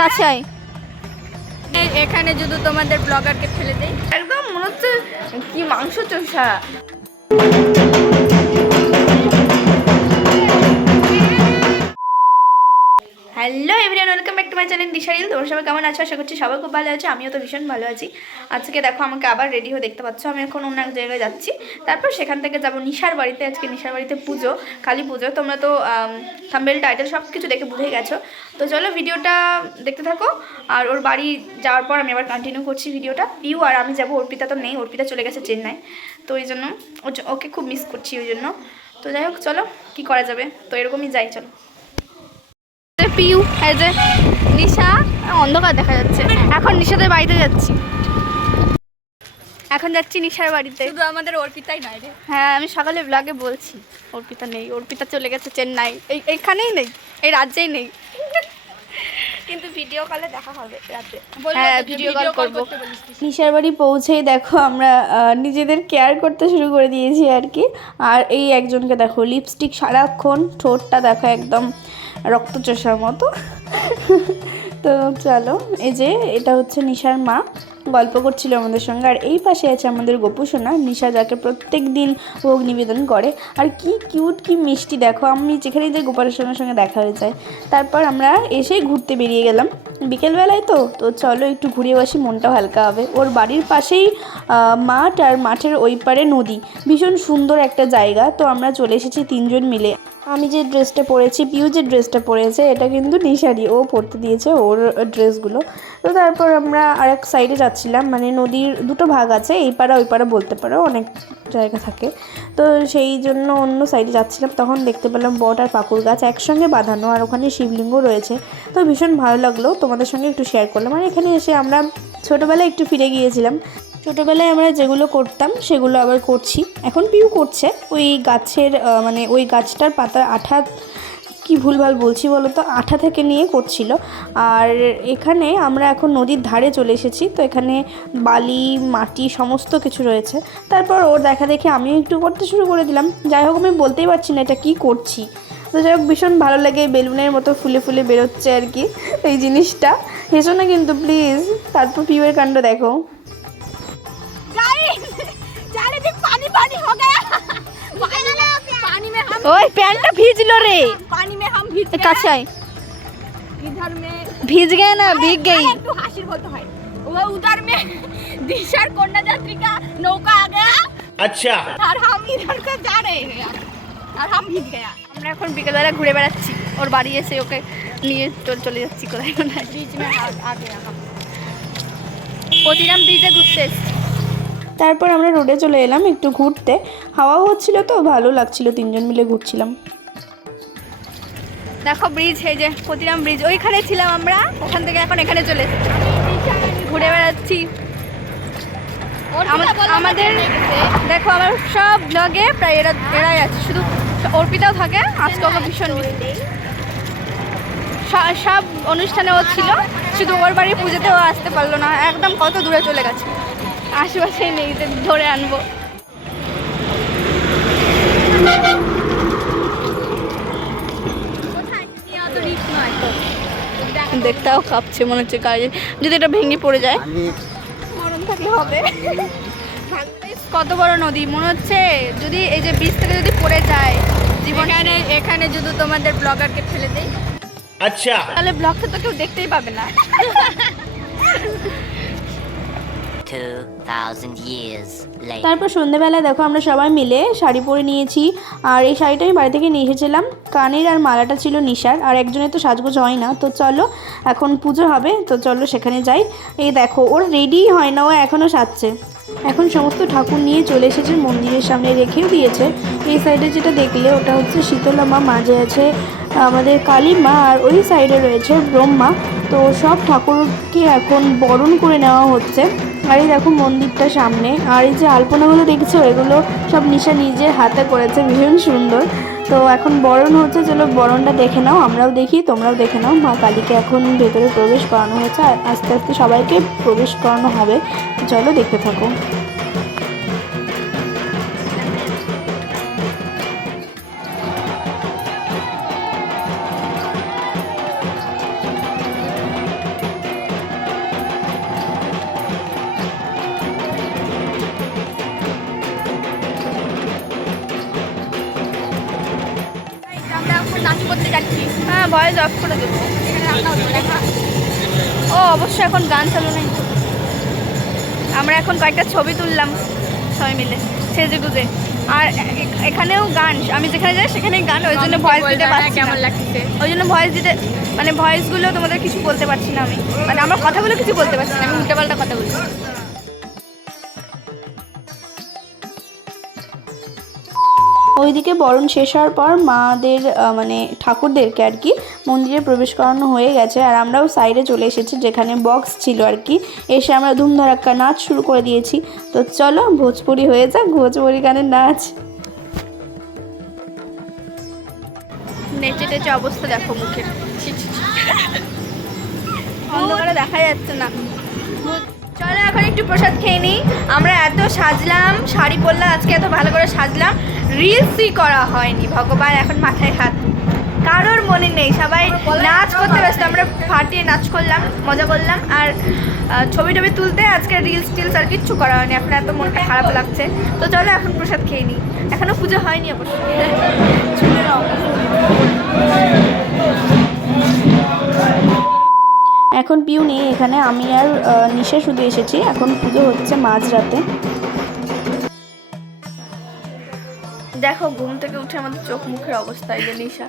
কাছে আয়। এখানে যদি তোমাদের ব্লগারকে ফেলে দেই, একদম মনে হচ্ছে কি মাংস চোষা। Hello everyone, welcome back to my channel দিশারিল। তোমরা সবাই কেমন আছো? আশা করছি সবাই খুব ভালো আছে, আমিও তো ভীষণ ভালো আছি। আজকে দেখো আমাকে আবার রেডি হয়ে দেখতে পাচ্ছ, আমি এখন অন্য এক জায়গায় যাচ্ছি, তারপর সেখান থেকে যাব নিশার বাড়িতে। আজকে নিশার বাড়িতে পুজো, কালী পুজো। তোমরা তো থাম্বনেল টাইটেল সব কিছু দেখে বুঝে গেছো। তো চলো ভিডিওটা দেখতে থাকো। আর ওর বাড়ি যাওয়ার পর আমি আবার কন্টিনিউ করছি ভিডিওটা। পিউ আর আমি যাবো, অর্পিতা তো নেই, অর্পিতা চলে গেছে চেন্নাই। তো এই জন্য ওকে খুব মিস করছি ওই জন্য। তো যাই হোক চলো, কী করা যাবে, তো এরকমই যাই চলো। পিউ এই যে নিশা, অন্ধকার দেখা যাচ্ছে। এখন নিশাদের বাড়িতে যাচ্ছি, এখন যাচ্ছি নিশার বাড়িতে। শুধু আমাদের অর্পিতাই নাই রে। হ্যাঁ, আমি সকালে ব্লগে বলছি অর্পিতা নেই, অর্পিতা চলে গেছে চেন্নাই। এইখানেই নেই, এই রাজ্যেই নেই, কিন্তু ভিডিও কলে দেখা হবে রাতে। হ্যাঁ, ভিডিও কল করবো। নিশার বাড়ি পৌঁছেই দেখো আমরা নিজেদের কেয়ার করতে শুরু করে দিয়েছি আর কি। আর এই একজনকে দেখো, লিপস্টিক সারাক্ষণ, ঠোঁটটা দেখো একদম রক্তচোষার মতো। তো চলো, এই যে এটা হচ্ছে নিশার মা, গল্প করছিল আমাদের সঙ্গে। আর এই পাশে আছে আমাদের গোপু সোনা, নিশা যাকে প্রত্যেক দিন ভোগ নিবেদন করে। আর কি কিউট, কি মিষ্টি দেখো। আমি যেখানে যে গোপাল সোনার সঙ্গে দেখা হয়ে যায়। তারপর আমরা এসেই ঘুরতে বেরিয়ে গেলাম বিকেলবেলায়। তো চলো একটু ঘুরে আসি, মনটাও হালকা হবে। ওর বাড়ির পাশেই মাঠ, আর মাঠের ওই পারে নদী, ভীষণ সুন্দর একটা জায়গা। তো আমরা চলে এসেছি তিনজন মিলে। আমি যে ড্রেসটা পরেছি, পিউ যে ড্রেসটা পরেছে, এটা কিন্তু নিশারি, ও পরতে দিয়েছে ওর ড্রেসগুলো। তো তারপর আমরা আরেক সাইডে যাচ্ছিলাম, মানে নদীর দুটো ভাগ আছে, এই পাড়া ওই পাড়া বলতে পারো, অনেক জায়গা থাকে। তো সেই জন্য অন্য সাইডে যাচ্ছিলাম, তখন দেখতে পেলাম বট আর পাকুড় গাছ একসঙ্গে বাঁধানো, আর ওখানে শিবলিঙ্গ রয়েছে। তো ভীষণ ভালো লাগলো, তোমাদের সঙ্গে একটু শেয়ার করলাম। আর এখানে এসে আমরা ছোটোবেলায় একটু ফিরে গিয়েছিলাম। ছোটোবেলায় আমরা যেগুলো করতাম সেগুলো আবার করছি। এখন পিউ করছে ওই গাছের, মানে ওই গাছটার পাতার আঠা, কি ভুলভাল বলছি বলো তো, আঠা থেকে নিয়ে করছিল। আর এখানে আমরা এখন নদীর ধারে চলে এসেছি, তো এখানে বালি মাটি সমস্ত কিছু রয়েছে। তারপর ওর দেখা দেখে আমিও একটু করতে শুরু করে দিলাম। যাই হোক, আমি বলতেই পারছি না এটা কি করছি। তো যাই হোক, ভীষণ ভালো লাগে, বেলুনের মতো ফুলে ফুলে বেরোচ্ছে আর কি এই জিনিসটা। হেসো না কিন্তু প্লিজ। তারপর পিউয়ের কাণ্ড দেখো। ओए पैंटটা ভিজলো রে, पानी में हम भीग गए। কাছে আয়, इधर में भीग गए ना, भीग गई। একটু হাসির মতো হয়। वो उधर में दिशार कन्या यात्री का नौका आ गया। अच्छा, और हम इधर से जा रहे हैं और हम भीग गया। আমরা এখন বিকেলবেলা ঘুরে বেড়াচ্ছি, ওর বাড়ি এসে ওকে নিয়ে চলে যাচ্ছি কোথায় কোথায়। बीच में आ गया हम প্রতিরাম ব্রিজে ঘুরতে এসেছি। তারপর আমরা রোডে চলে এলাম একটু ঘুরতে, হাওয়াও হচ্ছিল, তো ভালো লাগছিল, তিনজন মিলে ঘুরছিলাম। দেখো ব্রিজ, এই যে প্রতিরাম ব্রিজ, ওইখানে ছিলাম আমরা, ওখান থেকে এখন এখানে চলে এসেছি, ঘুরে বেড়াচ্ছি। আমাদের দেখো, আমার সব ব্লগে প্রায় এরাই আছে, শুধু অর্পিতাও থাকে। আজকে ওকে ভীষণ সব অনুষ্ঠানে ও ছিল, শুধু ওর বাড়ির পুজোতেও আসতে পারলো না, একদম কত দূরে চলে গেছে, আশেপাশেই নেই যে ধরে আনবো। দেখতেও কাঁপছে, মনে হচ্ছে গাড়ি যদি এটা ভেঙে পড়ে যায়, মরণ থাকলে হবে। কত বড় নদী, মনে হচ্ছে যদি এই যে বীজ থেকে যদি পড়ে যায় জীবন। এখানে যদি তোমাদের ব্লগারকে ফেলে দেয়, আচ্ছা, তাহলে ব্লগটা তো কেউ দেখতেই পাবে না। 2000 years later. তারপর সন্ধ্যেবেলা দেখো আমরা সবাই মিলে শাড়ি পরে নিয়েছি। আর এই শাড়িটা আমি বাড়ি থেকে নিয়ে এসেছিলাম। কানের আর মালাটা ছিল নিশার, আর একজনের তো সাজগোজ হয় না। তো চলো এখন পুজো হবে, তো চলো সেখানে যাই। এই দেখো, ওর রেডি হয় না, ও এখনও সাজছে। এখন সমস্ত ঠাকুর নিয়ে চলে এসেছে মন্দিরের সামনে, রেখেও দিয়েছে। এই সাইডে যেটা দেখলে ওটা হচ্ছে শীতলা মা, মাঝে আছে আমাদের কালী মা, আর ওই সাইডে রয়েছে ব্রহ্মা। তো সব ঠাকুরকে এখন বরণ করে নেওয়া হচ্ছে। আর এই দেখো মন্দিরটা সামনে, আর এই যে আলপনাগুলো দেখছো, এগুলো সব নিশা নিজের হাতে করেছে, ভীষণ সুন্দর। তো এখন বরণ হচ্ছে, চলো বরণটা দেখে নাও, আমরাও দেখি, তোমরাও দেখে নাও। মা কালীকে এখন ভেতরে প্রবেশ করানো হয়েছে, আর আস্তে আস্তে সবাইকে প্রবেশ করানো হবে। চলো দেখতে থাকো। নাচ করতে যাচ্ছি। হ্যাঁ, ভয়েস অফ করে দেবো। এখানে রান্না হচ্ছে দেখা। ও অবশ্যই এখন গান চালু নেই। আমরা এখন কয়েকটা ছবি তুললাম সবাই মিলে সেজেগুজে। আর এখানেও গান, আমি যেখানে যাই সেখানেই গান, ওই জন্য ভয়েস দিতে পারছি না। কেমন লাগছে ওই জন্য ভয়েস দিতে, মানে ভয়েসগুলো তোমাদের কিছু বলতে পারছি না আমি, মানে আমার কথাগুলো কিছু বলতে পারছি না, আমি উল্টাপাল্টা কথা বলছি। ওইদিকে বরণ শেষ হওয়ার পর মাদের মানে ঠাকুরদেরকে আর কি মন্দিরে প্রবেশ করানো হয়ে গেছে। আর আমরাও সাইডে চলে এসেছি যেখানে বক্স ছিল আর কি, এসে আমরা ধুমধারাক্কা নাচ শুরু করে দিয়েছি। তো চলো ভোজপুরি হয়ে যাক, ভোজপুরি গানের নাচ। নেচে টেচে অবস্থা দেখো মুখে, অন্ধকারে দেখা যাচ্ছে না। চলো এখন একটু প্রসাদ খেয়ে নিই। আমরা এত সাজলাম, শাড়ি পরলাম, আজকে এত ভালো করে সাজলাম, রিলসই করা হয়নি। ভগবান, এখন মাথায় হাত, কারোর মনে নেই, সবাই নাচ করতে ব্যস্ত। আমরা ফাটিয়ে নাচ করলাম, মজা করলাম, আর ছবি টবি তুলতে আজকে রিলস টিলস আর কিচ্ছু করা হয়নি। এখন এত মনটা খারাপ লাগছে। তো চলো এখন প্রসাদ খেয়ে নিই, এখনও পুজো হয়নি অবশ্য। শুনে নাও। এখন পিউ নেই এখানে, আমি আর নিশা শুধু এসেছি। এখন পুজো হচ্ছে মাঝরাতে। দেখো ঘুম থেকে উঠে আমাদের চোখ মুখের অবস্থা, এই যে নিশা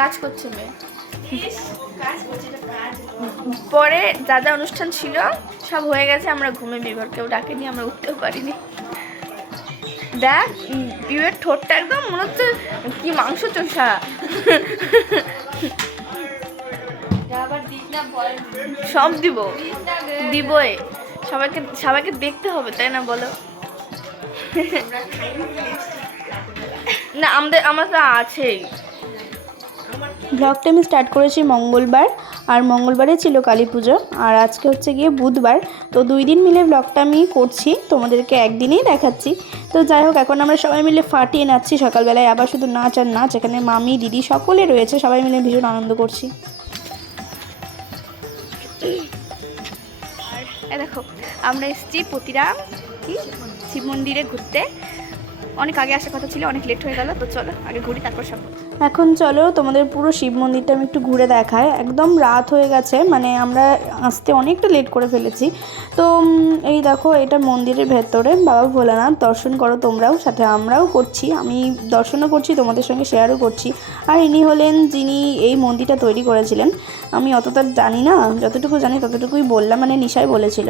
কাজ করছে মেয়ে। পরে যা যা অনুষ্ঠান ছিল সব হয়ে গেছে, আমরা ঘুমে বিভোর, কেউ ডাকেনি, আমরা উঠতেও পারিনি। দেখ বিভের ঠোঁটটা একদম মনে হচ্ছে কি মাংস চোষা। সব দিবই, সবাইকে দেখতে হবে, তাই না বলো? না আমার তো আছেই। ব্লগটা আমি স্টার্ট করেছি মঙ্গলবার, আর মঙ্গলবারে ছিল কালী পুজো, আর আজকে হচ্ছে গিয়ে বুধবার। তো 2 দিন মিলে ব্লগটা আমি করছি, তোমাদেরকে একদিনেই দেখাচ্ছি। তো যাই হোক, এখন আমরা সবাই মিলে ফাটিয়ে নাচছি। সকালবেলায় আবার শুধু নাচ আর নাচ, এখানে মামি দিদি সকলে রয়েছে, সবাই মিলে ভীষণ আনন্দ করছি। আর দেখো আমরা এসেছি প্রতিরাম কি শিব মন্দিরে ঘুরতে। অনেক আগে আসার কথা ছিল, অনেক লেট হয়ে গেল। তো চলো আগে ঘুরি, তারপর সব। এখন চলো তোমাদের পুরো শিব মন্দিরটা আমি একটু ঘুরে দেখাই। একদম রাত হয়ে গেছে, মানে আমরা আসতে অনেকটা লেট করে ফেলেছি। তো এই দেখো, এটা মন্দিরের ভেতরে বাবা ভোলানাথ, দর্শন করো তোমরাও, সাথে আমরাও করছি। আমি দর্শনও করছি, তোমাদের সঙ্গে শেয়ারও করছি। আর ইনি হলেন যিনি এই মন্দিরটা তৈরি করেছিলেন। আমি অতটা জানি না, যতটুকু জানি ততটুকুই বললাম, মানে নিশাই বলেছিল।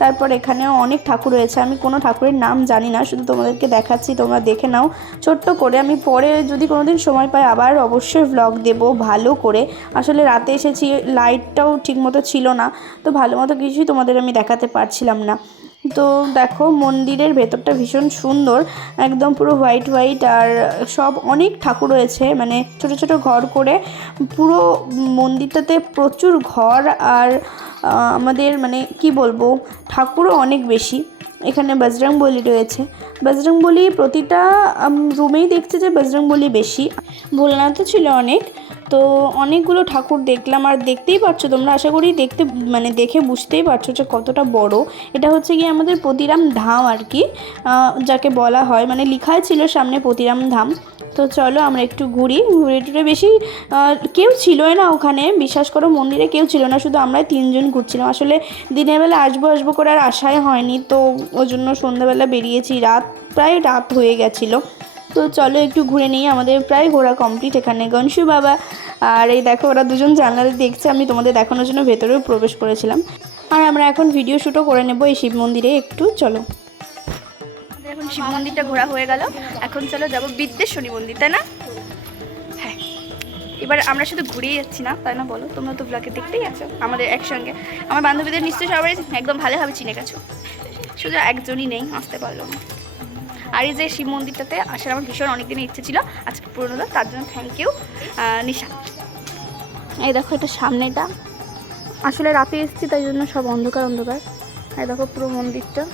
তারপর এখানেও অনেক ঠাকুর রয়েছে, আমি কোনো ঠাকুরের নাম জানি না, শুধু তোমাদেরকে দেখাচ্ছি, তোমরা দেখে নাও ছোট্ট করে। আমি পরে যদি কোনো দিন সময় পাই আবার অবশ্যই ভ্লগ দেব ভালো করে। আসলে রাতে এসেছি, লাইটটাও ঠিকমতো ছিল না, তো ভালো মতো কিছুই তোমাদের আমি দেখাতে পারছিলাম না। তো দেখো মন্দিরের ভেতরটা ভীষণ সুন্দর, একদম পুরো হোয়াইট হোয়াইট, আর সব অনেক ঠাকুর রয়েছে, মানে ছোট ছোট ঘর করে পুরো মন্দিরটাতে প্রচুর ঘর। আর আমাদের মানে কি বলবো, ঠাকুরও অনেক বেশি। এখানে বজরংবলী রয়েছে, বজরংবলী প্রতিটা রুমেই দেখছে যে বজরংবলী বেশি। ভোলানাথও ছিল অনেক। তো অনেকগুলো ঠাকুর দেখলাম, আর দেখতেই পাচ্ছ তোমরা, আশা করি দেখে বুঝতেই পারছো যে কতটা বড়। এটা হচ্ছে কি আমাদের প্রতিরাম ধাম আর কি, যাকে বলা হয়, মানে লেখাই ছিল সামনে প্রতিরাম ধাম। তো চলো আমরা একটু ঘুরে টুরে, বেশি কেউ ছিলই না ওখানে, বিশ্বাস করো মন্দিরে কেউ ছিল না, শুধু আমরাই 3 জন ঘুরছিলাম। আসলে দিনের বেলা আসবো করে আর আশাই হয়নি, তো ওই জন্য সন্ধ্যাবেলা বেরিয়েছি, প্রায় রাত হয়ে গেছিলো। তো চলো একটু ঘুরে নিই, আমাদের প্রায় ঘোরা কমপ্লিট। এখানে গণেশু বাবা, আর এই দেখো ওরা দুজন জানলাতে দেখছে, আমি তোমাদের দেখানোর জন্য ভেতরেও প্রবেশ করেছিলাম। আর আমরা এখন ভিডিও শ্যুটও করে নেব এই শিব মন্দিরে একটু। চলো এখন শিব মন্দিরটা ঘোরা হয়ে গেল, এখন চলো যাবো বিদ্যেশ্বরী মন্দির, তাই না? হ্যাঁ, এবার আমরা শুধু ঘুরেই যাচ্ছি না, তাই না বলো? তোমরা তো ব্লগে দেখতেই আছো আমাদের একসঙ্গে। আমার বান্ধবীদের নিশ্চয়ই সবাই একদম ভালোভাবে চিনে গেছো, শুধু একজনই নেই, আসতে পারলো না। আর এই যে শিব মন্দিরটাতে আসার আমার ভীষণ অনেক দিনের ইচ্ছে ছিল, আজকে পূরণ হলো, তার জন্য থ্যাংক ইউ নিশা। এই দেখো এটা সামনেটা, আসলে রাতে এসেছি তাই জন্য সব অন্ধকার। এই দেখো পুরো মন্দিরটা,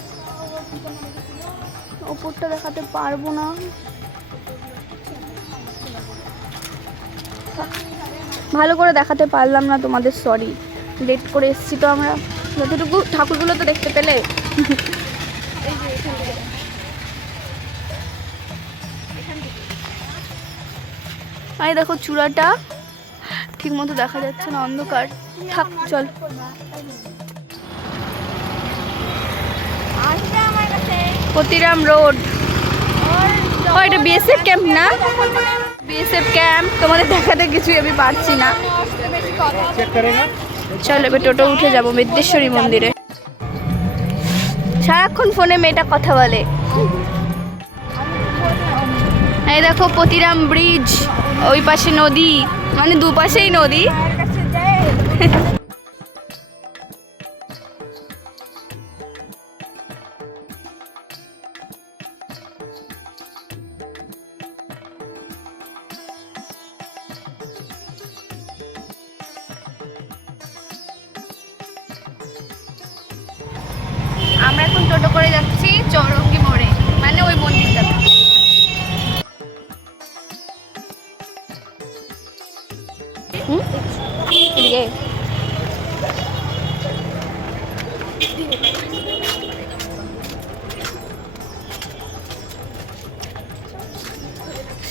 ওপরটা দেখাতে পারবো না, ভালো করে দেখাতে পারলাম না তোমাদের, সরি, লেট করে এসেছি তো আমরা। যতটুকু ঠাকুরগুলো তো দেখতে পেলে। এই যে এখান থেকে এই দেখো চূড়াটা ঠিক মতো দেখা যাচ্ছে না, অন্ধকার। থাক চল। পতিরাম রোড। ও এটা বিএসএফ ক্যাম্প না? বিএসএফ ক্যাম্প তোমাদের দেখাতে কিছুই আমি পারছি না। চল এবার টোটো উঠে যাবো বিদ্যেশ্বরী মন্দিরে। সারাক্ষণ ফোনে মেয়েটা কথা বলে। এই দেখো পতিরাম ব্রিজ, ওই পাশে নদী, মানে দুপাশেই নদী। আমরা এখন টোটো করে যাচ্ছি চৌরঙ্গি মোড়ে, মানে ওই মন্দিরটাতে।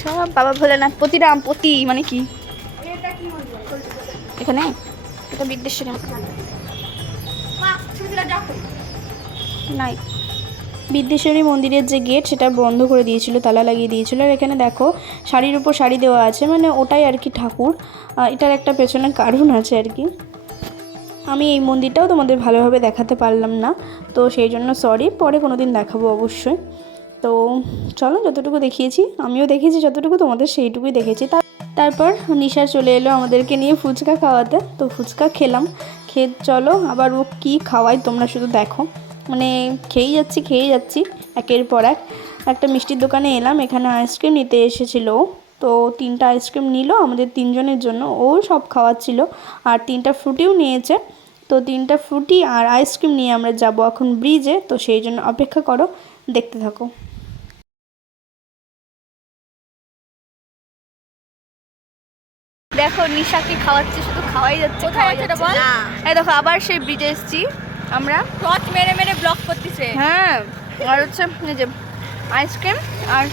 সব বাবা ভোলেনাথ। পতিরাম, পতি মানে কি এখানে? এটা বিদ্যেশ্বরী নাই। বিদ্যেশ্বরী মন্দিরের যে গেট সেটা বন্ধ করে দিয়েছিল, তালা লাগিয়ে দিয়েছিল। আর এখানে দেখো শাড়ির উপর শাড়ি দেওয়া আছে, মানে ওটাই আর কি ঠাকুর। এটার একটা পেছনে কারণ আছে আর কি। আমি এই মন্দিরটাও তোমাদের ভালোভাবে দেখাতে পারলাম না, তো সেই জন্য সরি, পরে কোনো দিন দেখাবো অবশ্যই। তো চলো, যতটুকু দেখিয়েছি আমিও দেখেছি, যতটুকু তোমাদের সেইটুকুই দেখেছি। তারপর নিশা চলে এলো আমাদেরকে নিয়ে ফুচকা খাওয়াতে, তো ফুচকা খেলাম। খেয়ে চলো আবার ও কী খাওয়াই তোমরা শুধু দেখো, মানে খেয়েই যাচ্ছি একের পর এক। একটা মিষ্টির দোকানে এলাম, এখানে আইসক্রিম নিতে এসেছিলো। তো 3টা আইসক্রিম নিল আমাদের 3জনের জন্য, ও সব খাওয়াচ্ছিল। আর 3টা ফ্রুটিও নিয়েছে। তো 3টা ফ্রুটি আর আইসক্রিম নিয়ে আমরা যাব এখন ব্রিজে, তো সেই জন্য অপেক্ষা করো, দেখতে থাকো। দেখো নিশাকে খাওয়াচ্ছে, শুধু খাওয়াই যাচ্ছে। এই দেখো আবার সেই ব্রিজে এসেছি আমরা। টর্চ মেরে মেরে ব্লক করতেছে। হ্যাঁ, আর হচ্ছে এই যে আইসক্রিম আর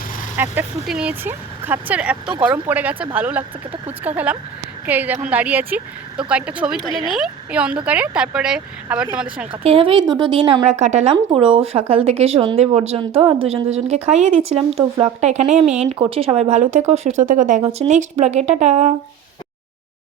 একটা ফ্রুটি নিয়েছি, খাচ্ছে। এত গরম পড়ে গেছে, ভালো লাগছে। একটা ফুচকা খেলাম, খেয়ে এখন দাঁড়িয়ে আছি। তো কয়েকটা ছবি তুলে নিই এই অন্ধকারে, তারপরে আবার তোমাদের সঙ্গে কথা। এভাবেই 2টো দিন আমরা কাটালাম, পুরো সকাল থেকে সন্ধে পর্যন্ত। আর দুজনকে খাইয়ে দিচ্ছিলাম। তো ব্লগটা এখানেই আমি এন্ড করছি। সবাই ভালো থেকো, সুস্থ থেকো, দেখা হচ্ছে নেক্সট ব্লগে। টাটা।